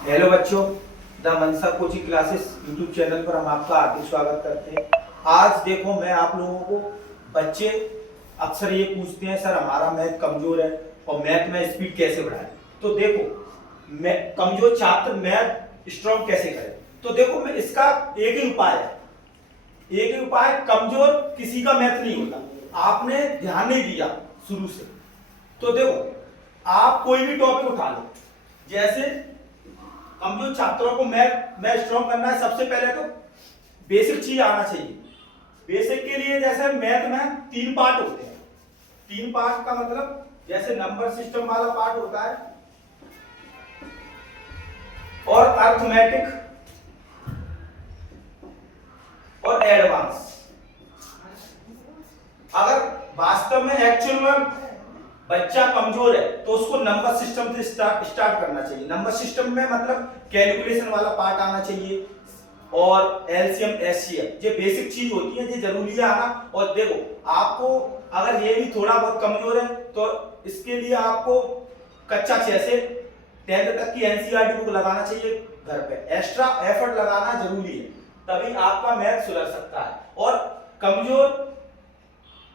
Hello बच्चों, the Mansa coaching classes YouTube channel पर हम आपका हार्दिक स्वागत करते हैं। आज देखो, मैं आप लोगों को बच्चे अक्सर ये पूछते हैं, सर हमारा मैथ कमजोर है और मैथ में स्पीड कैसे बढ़ाएं। तो देखो, मैं कमजोर छात्र मैथ स्ट्रॉन्ग कैसे करें। तो देखो, मैं इसका एक ही उपाय है, एक ही उपाय। कमजोर किसी का मैथ नहीं होता, आपने ध्यान नहीं दिया शुरू से। तो देखो, आप कोई भी टॉपिक उठा लो, जैसे कमजोर छात्रों को मैथ स्ट्रॉन्ग करना है, सबसे पहले तो बेसिक चीज आना चाहिए। बेसिक के लिए जैसे मैथ में 3 पार्ट होते हैं। 3 पार्ट का मतलब जैसे नंबर सिस्टम वाला पार्ट होता है और अर्थमेटिक और एडवांस। अगर वास्तव में एक्चुअल में बच्चा कमजोर है तो उसको नंबर सिस्टम से स्टार्ट करना चाहिए। नंबर सिस्टम में मतलब कैलकुलेशन वाला पार्ट आना चाहिए और एलसीएम एचसीएफ, ये बेसिक चीज होती है, ये जरूरी है आना। और देखो, आपको अगर ये भी थोड़ा बहुत कमजोर है तो इसके लिए आपको कक्षा 6 से 10th तक की एनसीईआरटी बुक लगाना चाहिए घर पे। एक्स्ट्रा एफर्ट लगाना जरूरी है, तभी आपका मैथ सुधर सकता है। और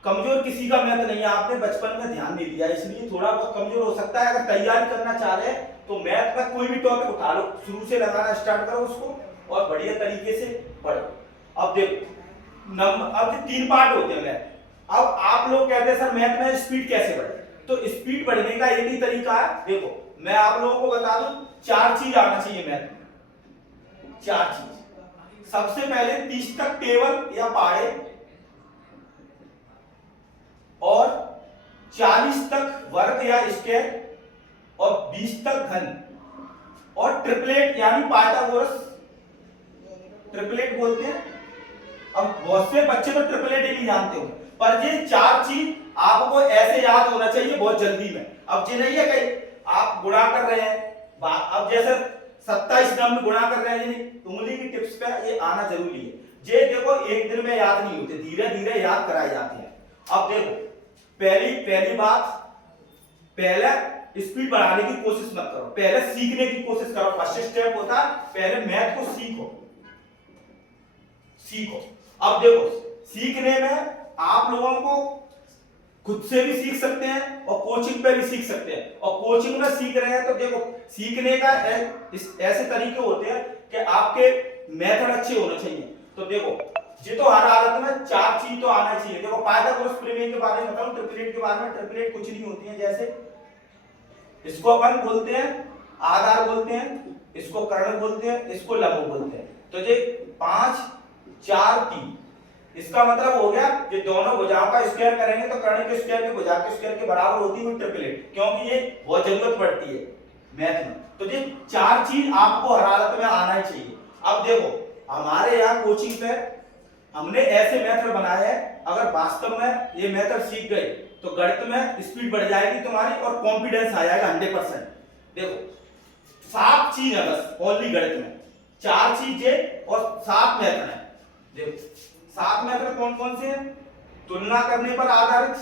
कमजोर किसी का मैथ नहीं है, आपने बचपन में ध्यान नहीं दिया, इसलिए थोड़ा बहुत कमजोर हो सकता है। अगर तैयारी करना चाह रहे हैं तो मैथ का कोई भी टॉपिक उठा लो, शुरू से लगाना स्टार्ट करो उसको और बढ़िया तरीके से पढ़ो। अब देखो, अब 3 पार्ट होते हैं मैथ। अब आप लोग कहते हैं सर मैथ में स्पीड कैसे बढ़े। तो स्पीड बढ़ने का एक ही तरीका है। देखो, मैं आप लोगों को बता दूं, 4 चीज आना चाहिए मैथ में। 4 चीज। सबसे पहले 30 तक टेबल या पहाड़े, और 40 तक वर्ग या स्क्वायर, और 20 तक घन, और ट्रिपलेट यानी पाइथागोरस ट्रिपलेट बोलते हैं। अब बहुत से बच्चे तो ट्रिपलेट ही नहीं जानते हो, पर ये 4 चीज आपको ऐसे याद होना चाहिए बहुत जल्दी में। अब ये नहीं है कि आप गुणा कर रहे हैं, अब जैसे 27 नंबर गुणा कर रहे हैं, उंगली की टिप्स पे ये आना जरूरी है। ये देखो, एक दिन में याद नहीं होते, धीरे धीरे याद कराए जाते हैं। अब देखो, पहली बात, पहले स्पीड बढ़ाने की कोशिश मत करो, पहले सीखने की कोशिश करो। फर्स्ट स्टेप होता है पहले मैथ को सीखो। अब देखो, सीखने में आप लोगों को खुद से भी सीख सकते हैं और कोचिंग पे भी सीख सकते हैं। और कोचिंग में सीख रहे हैं तो देखो, सीखने का ऐसे तरीके होते हैं कि आपके मेथड अच्छे होने चाहिए। तो देखो, ये तो हर हालत में 4 चीज तो आना चाहिए। देखो, पाइथागोरस प्रमेय के बारे में बताऊं, ट्रिपलेट के बारे में। ट्रिपलेट कुछ नहीं होती है, जैसे इसको अपन बोलते हैं आधार बोलते हैं, इसको कर्ण बोलते हैं, इसको लघु बोलते हैं। तो ये 5 4 3, इसका मतलब हो गया ये दोनों भुजाओं का स्क्वायर करेंगे तो कर्ण के स्क्वायर की भुजा के स्क्वायर के बराबर होती है ट्रिपलेट, क्योंकि ये बहुत जरूरत पड़ती है मैथ में। तो ये 4 चीज आपको हर हालत में आना ही चाहिए। अब देखो, हमारे यहाँ कोचिंग पे हमने ऐसे मेथड बनाए हैं, अगर वास्तव में ये मेथड सीख गए तो गणित में स्पीड बढ़ जाएगी तुम्हारी और कॉन्फिडेंस आ जाएगा 100%। देखो, 7 चीज है बस ओनली गणित में, 4 चीजें और 7 मेथड है। देखो, 7 मेथड कौन कौन से हैं? तुलना करने पर आधारित,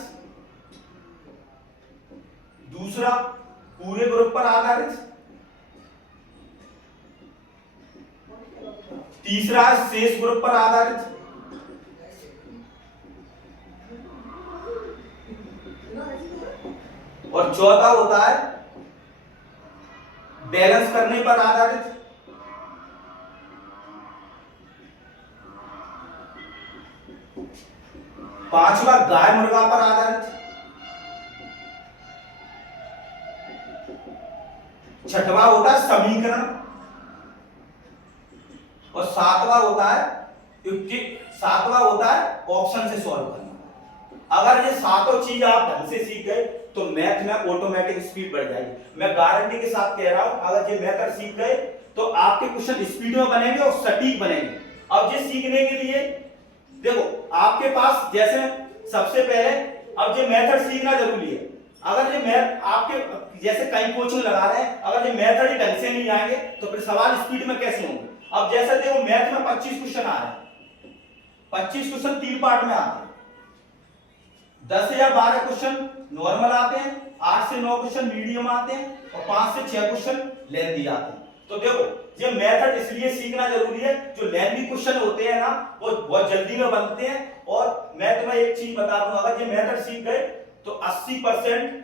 दूसरा पूरे ग्रुप पर आधारित, तीसरा शेष ग्रुप पर आधारित, और चौथा होता है बैलेंस करने पर आधारित, पांचवा गाय मुर्गा पर आधारित, छठवां होता है समीकरण, और सातवां होता है ऑप्शन से सॉल्व करना। अगर ये सातों चीज आप ढंग से सीख गए तो मैथ में ऑटोमेटिक स्पीड बढ़ जाएगी। मैं गारंटी के साथ कह रहा हूं, अगर ये मेथड सीख गए तो आपके क्वेश्चन स्पीड में बनेंगे और सटीक बनेंगे। अब ये सीखने के लिए देखो, आपके पास जैसे सबसे पहले अब ये मेथड सीखना जरूरी है। अगर ये मैथ आपके जैसे कई कोचिंग लगा रहे हैं, अगर ये मेथड ही ढंग से नहीं आएंगे तो फिर सवाल स्पीड में कैसे होंगे। अब जैसे देखो, मैथ में 25 क्वेश्चन आ रहे हैं, 25 क्वेश्चन 3 पार्ट में आते हैं। 10 या 12 क्वेश्चन नॉर्मल आते हैं, 8 से 9 क्वेश्चन मीडियम आते हैं, और 5 से 6 क्वेश्चन लेंथी आते हैं। तो देखो ये मेथड इसलिए सीखना जरूरी है, जो लेंथी क्वेश्चन होते हैं ना वो बहुत जल्दी में बनते हैं। और मैं तुम्हें एक चीज बता दूं, अगर ये मेथड सीख गए तो 80%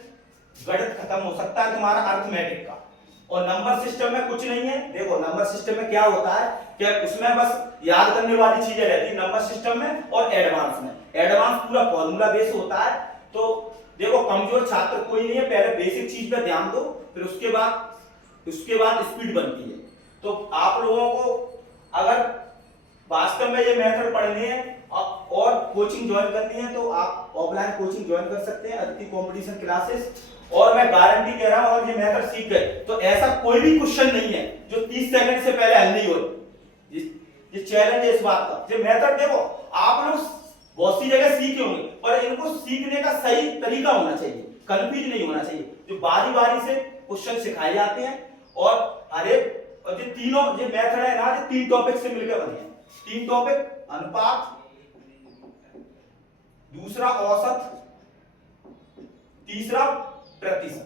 गणित खत्म हो सकता है तुम्हारा अर्थमेटिक का। और नंबर सिस्टम में कुछ नहीं है। देखो नंबर सिस्टम में क्या होता है कि उसमें बस याद करने वाली चीजें रहती है नंबर सिस्टम में और एडवांस में। एडवांस पूरा फॉर्मूला बेस होता है। तो देखो कमजोर छात्र कोई नहीं है, पहले बेसिक चीज पे ध्यान दो, फिर उसके बाद स्पीड बनती है। तो आप लोगों को अगर वास्तव में ये मेथड पढ़नी है और कोचिंग ज्वाइन करनी है तो आप ऑफलाइन कोचिंग ज्वाइन कर सकते हैं, अदिति कंपटीशन क्लासेस। और मैं गारंटी कह रहा हूं अगर ये मेथड सीख गए तो ऐसा कोई भी क्वेश्चन नहीं है जो 30 सेकंड से पहले हल नहीं हो। ये चैलेंज है इस बात का। ये मेथड देखो आप लोग बहुत सी जगह सीखे होंगे, पर इनको सीखने का सही तरीका होना चाहिए, कंफ्यूज नहीं होना चाहिए। जो बारी बारी से क्वेश्चन सिखाए जाते हैं और अरे और ये तीनों ये मेथड है ना, ये 3 टॉपिक से मिलकर बने हैं। 3 टॉपिक, अनुपात, दूसरा औसत, तीसरा प्रतिशत।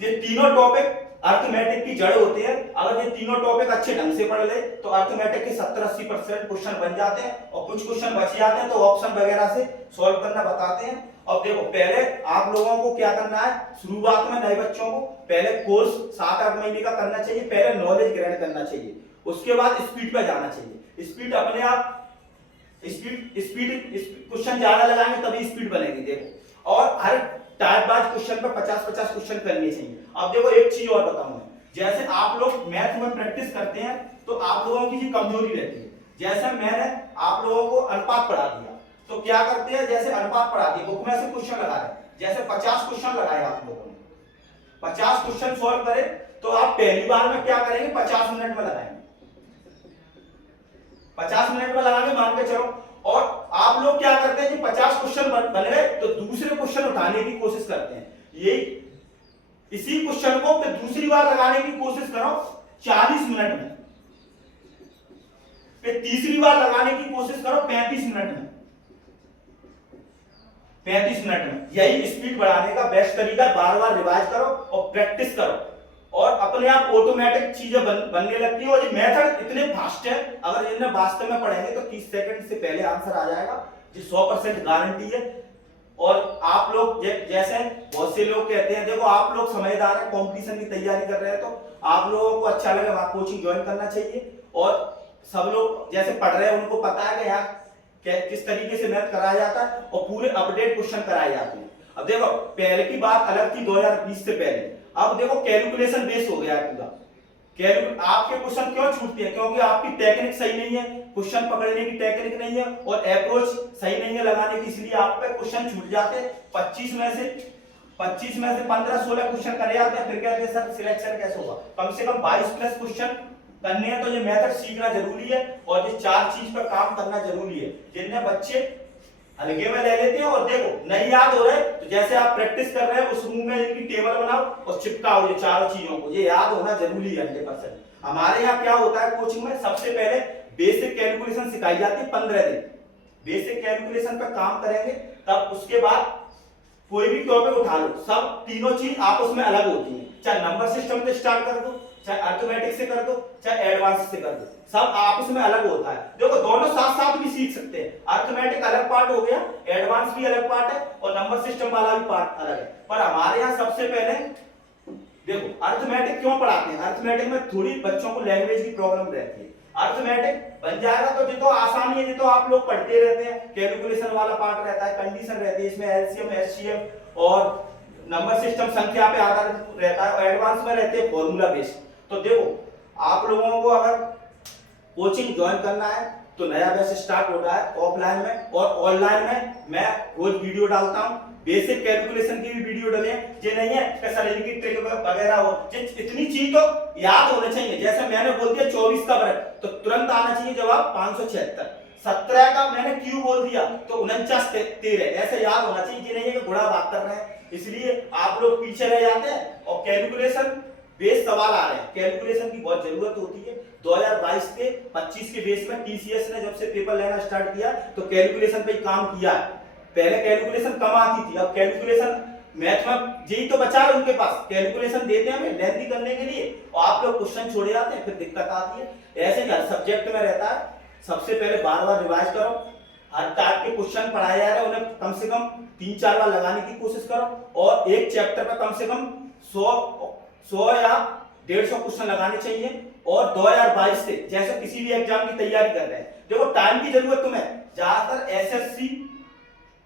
ये तीनों टॉपिक अर्थमेटिक की जड़ होती है। अगर ये तीनों टॉपिक अच्छे ढंग से पढ़ ले तो अर्थमेटिक के 70-80% क्वेश्चन बन जाते हैं और कुछ क्वेश्चन बच जाते हैं तो ऑप्शन वगैरह से सॉल्व करना बताते हैं। अब देखो पहले आप लोगों को क्या करना है, शुरुआत में नए बच्चों को पहले कोर्स 7-8 महीने का करना चाहिए, पहले नॉलेज ग्रहण करना चाहिए, उसके बाद स्पीड पे जाना चाहिए। स्पीड अपने आप स्पीड क्वेश्चन ज्यादा लगाएंगे तभी स्पीड बनेगी। देखो और हर टाइप वाइज क्वेश्चन पे 50-50 क्वेश्चन करने चाहिए। अब देखो एक चीज और बताऊं, जैसे आप लोग मैथ में प्रैक्टिस करते हैं तो आप लोगों की कमजोरी रहती है। जैसे मैंने आप लोगों को अनुपात पढ़ा दिया तो क्या करते हैं, जैसे अनुपात पढ़ा दिया बुक में से क्वेश्चन लगा रहे, जैसे 50 क्वेश्चन लगाए आप लोगों ने, 50 क्वेश्चन सॉल्व करे तो आप पहली बार में क्या करेंगे, 50 मिनट में लगाएंगे, 50 मिनट में लगाएंगे मान के चलो। और आप लोग क्या करते हैं कि 50 क्वेश्चन बन गए तो दूसरे क्वेश्चन उठाने की कोशिश करते हैं। ये इसी क्वेश्चन को फिर दूसरी बार लगाने की कोशिश करो 40 मिनट में, फिर तीसरी बार लगाने की कोशिश करो 35 मिनट में, 35 मिनट में। यही स्पीड बढ़ाने का बेस्ट तरीका। बार बार रिवाइज करो और प्रैक्टिस करो और अपने आप ऑटोमेटिक चीजें बनने लगती है। और ये मेथड इतने फास्ट है, अगर इन्हें वास्तव में पढ़ेंगे तो 30 सेकंड से पहले आंसर आ जाएगा, ये 100% गारंटी है। और आप लोग जैसे बहुत से लोग कहते हैं, देखो आप लोग समझदार हैं, कंपटीशन की तैयारी कर रहे हैं तो आप लोगों को अच्छा लगे वहां कोचिंग ज्वाइन करना चाहिए। और सब लोग जैसे पढ़ रहे हैं उनको पता है कि यार किस तरीके से मैथ कराया जाता है और पूरे अपडेट क्वेश्चन कराए जाते हैं। अब देखो पहले की बात अलग थी 2020 से पहले, अब देखो कैलकुलेशन बेस हो गया है पूरा। आपके क्वेश्चन क्यों छूटते हैं, क्योंकि आपकी टेक्निक सही नहीं है, क्वेश्चन पकड़ने की टेक्निक नहीं है और अप्रोच सही नहीं है लगाने की, इसलिए आप पे क्वेश्चन छूट जाते हैं। 25 में से 15-16 क्वेश्चन करे जाते हैं, फिर कहते हैं सर सिलेक्शन कैसे होगा। कम से कम 22+ क्वेश्चन करने हैं तो ये मेथड सीखना जरूरी है और ये 4 चीज पर काम करना जरूरी है, जिन्हें बच्चे हल्के में ले लेते हैं। और देखो नहीं याद हो रहा है तो जैसे आप प्रैक्टिस कर रहे हैं उस रूम में इनकी टेबल बनाओ और चिपकाओ ये चारों चीजों को, ये याद होना जरूरी है 100%। हमारे यहाँ क्या होता है कोचिंग में, सबसे पहले बेसिक कैलकुलेशन सिखाई जाती है 15 दिन, बेसिक कैलकुलेशन पर काम करेंगे, तब उसके बाद कोई भी टॉपिक उठा लो, सब तीनों चीज आपस में अलग होती है। चाहे नंबर सिस्टम से स्टार्ट कर दो, चाहे अर्थमेटिक से कर दो, चाहे एडवांस से कर दो, सब आपस में अलग होता है। देखो दोनों साथ साथ भी सीख सकते हैं, अर्थमेटिक अलग पार्ट हो गया, एडवांस भी अलग पार्ट है और नंबर सिस्टम वाला भी पार्ट अलग है। पर हमारे यहाँ सबसे पहले देखो अर्थमेटिक क्यों पढ़ाते हैं, अर्थमेटिक में थोड़ी बच्चों को लैंग्वेज की प्रॉब्लम रहती है। अर्थमेटिक बन जाएगा तो जितो आसानी है, जितो आप लोग पढ़ते रहते हैं, कैलकुलेशन वाला पार्ट रहता है, कंडीशन रहती है, इसमें एलसीएम एचसीएफ और नंबर सिस्टम संख्या पे आधारित रहता है, और एडवांस में रहते हैं फॉर्मूला बेस्ड। तो देखो आप लोगों को अगर कोचिंग ज्वाइन करना है तो नया बैच स्टार्ट हो रहा है ऑफलाइन में, और ऑनलाइन में मैं रोज वीडियो डालता हूं, बेसिक कैलकुलेशन की भी वीडियो डाले। ये नहीं है कि सर इनकी ट्रिक वगैरह हो, इतनी चीज तो याद होने चाहिए। जैसे मैंने बोल दिया 24 का वर्ग तो तुरंत आना चाहिए जवाब 576, 17 का मैंने क्यों बोल दिया तो 49-13, ऐसे याद होना चाहिए। ये नहीं है कि घोड़ा बात कर रहे हैं, इसलिए आप लोग पीछे रह जाते हैं और कैलकुलेशन बेस सवाल आ रहे हैं, कैलकुलेशन की बहुत जरूरत होती है। 2022 के 25 के बेस में टीसीएस ने जब से पेपर लेना स्टार्ट किया तो कैलकुलेशन पे काम किया है। पहले कैलकुलेशन कम आती थी, अब कैलकुलेशन मैथ में यही तो बचा है उनके पास, कैलकुलेशन देते हैं हमें लेंथी करने के लिए और आप लोग क्वेश्चन छोड़े जाते हैं, फिर दिक्कत आती है। ऐसे ही हर सब्जेक्ट में रहता है, सबसे पहले बार बार रिवाइज करो, हर टाइप के क्वेश्चन पढ़ाए जा रहे हैं उन्हें कम से कम 3-4 बार लगाने की कोशिश करो और एक चैप्टर पर कम से कम 100 या 150 क्वेश्चन लगाने चाहिए। और 2022 से जैसे किसी भी एग्जाम की तैयारी कर रहे हैं, देखो टाइम की जरूरत तुम्हें ज्यादातर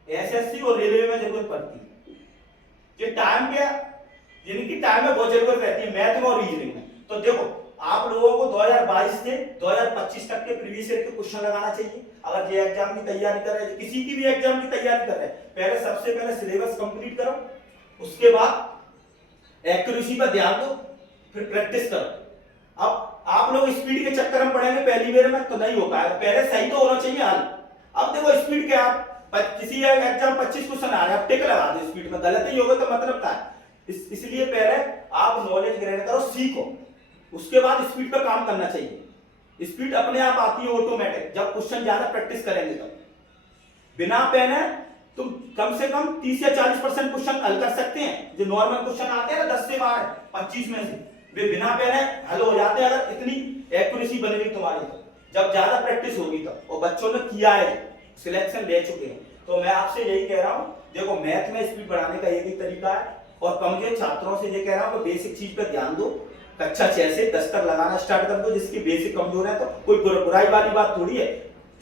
एसएससी और रेलवे में जरूरत पड़ती है। ये टाइम क्या, यानी कि टाइम में बहुत जरूरत रहती है मैथ में और रीजनिंग में। तो देखो आप लोगों को 2022 से 2025 तक के प्रीवियस ईयर के क्वेश्चन लगाना चाहिए। अगर ये एग्जाम की तैयारी कर रहे हैं, किसी की भी एग्जाम की तैयारी कर रहे हैं, पहले सबसे पहले सिलेबस कंप्लीट करो, उसके बाद एक्यूरेसी पर ध्यान दो, फिर प्रैक्टिस करो। अब आप लोग स्पीड के चक्कर में पढ़ेंगे पहली बार में तो नहीं हो पाएगा, पहले सही तो होना चाहिए हाल। अब देखो स्पीड के आप किसी एग्जाम 25 क्वेश्चन आ रहे हैं, आप टिक लगा दो स्पीड में, गलत ही होगा तो मतलब क्या है। इसलिए पहले आप नॉलेज ग्रहण करो, सीखो, उसके बाद स्पीड पर काम करना चाहिए। स्पीड अपने आप आती है ऑटोमेटिक, जब क्वेश्चन ज्यादा प्रैक्टिस करेंगे तब। बिना पहने तुम कम से कम 30 या 40% क्वेश्चन हल कर सकते हैं। जो नॉर्मल क्वेश्चन आते हैं ना 10 से 12 25 में से, वे बिना पहने हल हो जाते हैं अगर इतनी एक्यूरेसी बनेगी तुम्हारी तो, जब ज्यादा प्रैक्टिस होगी तब। और बच्चों ने किया है, सिलेक्शन ले चुके हैं। तो मैं आपसे यही कह रहा हूं, देखो मैथ में स्पीड बढ़ाने का एक ही तरीका है और कमजोर छात्रों से ये कह रहा हूं कि बेसिक चीज पे ध्यान दो। कक्षा 6 से 10 तक लगाना स्टार्ट कर दो, जिसकी बेसिक कमजोर है तो कोई बुराई वाली बात थोड़ी है।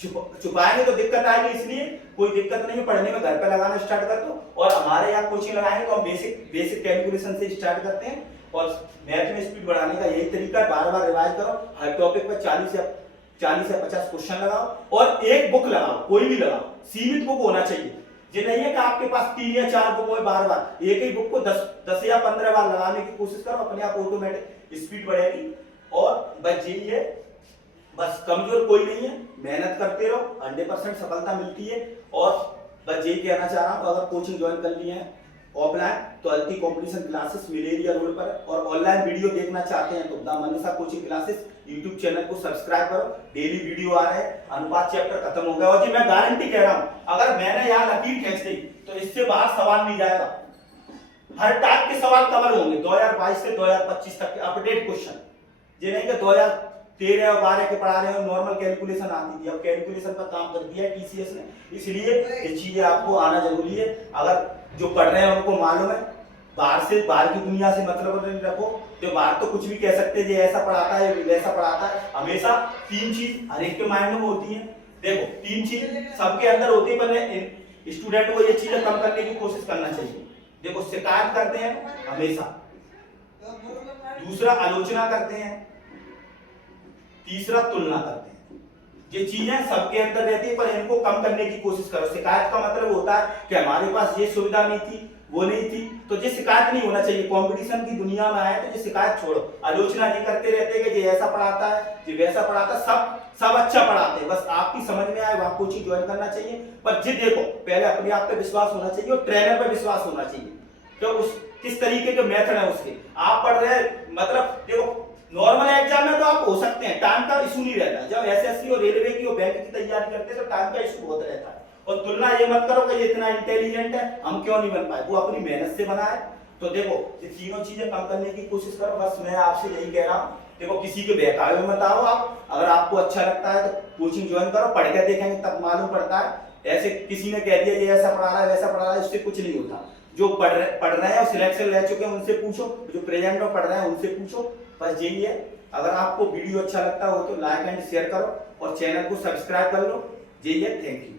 छुपाएंगे तो दिक्कत आएगी, इसलिए कोई दिक्कत नहीं है, पढ़ने में घर पे लगाना स्टार्ट कर दो। और हमारे यहाँ कोचिंग लगाएंगे तो हम बेसिक कैलकुलेशन से स्टार्ट करते हैं। और मैथ में स्पीड बढ़ाने का यही तरीका है, बार बार रिवाइज करो, हर टॉपिक पर 40 या 50 क्वेश्चन लगाओ और एक बुक लगाओ, कोई भी लगाओ, सीमित बुक होना चाहिए। ये नहीं है कि आपके पास 3 या 4 बुक हो, बार बार एक ही बुक को 10 या 15 बार लगाने की कोशिश करो, अपने आप ऑटोमेटिक स्पीड बढ़ेगी। और बस यही है, बस कमजोर कोई नहीं है, मेहनत करते रहो, 100% सफलता मिलती है। और बस यही कहना चाह रहा हूँ, अगर कोचिंग ज्वाइन कर ली है ऑफलाइन तो अल्टी कॉम्पिटिशन क्लासेस मिलेरिया रोड पर, और ऑनलाइन वीडियो देखना चाहते हैं तो the Manisha coaching classes YouTube channel को सब्सक्राइब करो, डेली वीडियो आ रहे हैं। अनुपात चैप्टर खत्म हो गया और जी मैं गारंटी कह रहा हूं, अगर मैंने यहाँ लकीर खींच दी तो इससे बाहर सवाल नहीं जाएगा। हर टाइप के सवाल कवर होंगे 2022 से 2025 तक के अपडेट क्वेश्चन। ये नहीं कि 2013 और 12 के पढ़ा रहे हो, नॉर्मल कैलकुलेशन आती थी, अब कैलकुलेशन पर काम कर दिया है टीसीएस ने, इसलिए ये चीजें आपको आना जरूरी है। अगर जो पढ़ रहे हैं उनको मालूम है, बाहर की दुनिया से मतलब नहीं रखो। जो बाहर तो कुछ भी कह सकते हैं, ऐसा पढ़ाता है वैसा पढ़ाता है। हमेशा 3 चीज हर एक के माइंड में होती है। देखो 3 चीज सबके अंदर होती है, पर स्टूडेंट को ये चीजें कम करने की कोशिश करना चाहिए। देखो शिकायत करते हैं हमेशा, दूसरा आलोचना करते हैं, तीसरा तुलना करते हैं। ये चीजें सबके अंदर रहती है, पर इनको कम करने की कोशिश करो। शिकायत का मतलब होता है कि हमारे पास ये सुविधा नहीं थी, वो नहीं थी, तो ये शिकायत नहीं होना चाहिए। कंपटीशन की दुनिया में आए तो ये शिकायत छोड़ो। आलोचना ये करते रहते हैं कि ये ऐसा पढ़ाता है, ये वैसा पढ़ाता है, सब अच्छा पढ़ाते हैं, बस आपकी समझ में आए वहां कोचिंग ज्वाइन करना चाहिए। पर जी देखो पहले अपने आप पे विश्वास होना चाहिए और ट्रेनर पे विश्वास होना चाहिए, तो उस किस तरीके के मेथड है उसके आप पढ़ रहे हैं। मतलब देखो नॉर्मल एग्जाम में तो आप हो सकते हैं, टाइम का इशू नहीं रहता। जब एसएससी और रेलवे की और बैंक की तैयारी करते हैं तो टाइम का इशू बहुत रहता है। और तुलना ये मत करो कि ये इतना इंटेलिजेंट है, हम क्यों नहीं बन पाए, वो अपनी मेहनत से बना है। तो देखो ये तीनों चीजें कम करने की कोशिश करो, बस मैं आपसे यही कह रहा हूँ। देखो किसी के बहकावे में मत आओ आप, अगर आपको अच्छा लगता है तो कोचिंग ज्वाइन करो, पढ़ के देखेंगे तब मालूम पड़ता है। ऐसे किसी ने कह दिया ये ऐसा पढ़ा रहा है वैसा पढ़ा रहा है, उससे कुछ नहीं होता। जो पढ़ रहे हैं और सिलेक्शन ले चुके हैं उनसे पूछो, जो प्रेजेंट में पढ़ रहे हैं उनसे पूछो, बस यही है। अगर आपको वीडियो अच्छा लगता हो तो लाइक एंड शेयर करो और चैनल को सब्सक्राइब कर लो। यही है, थैंक यू।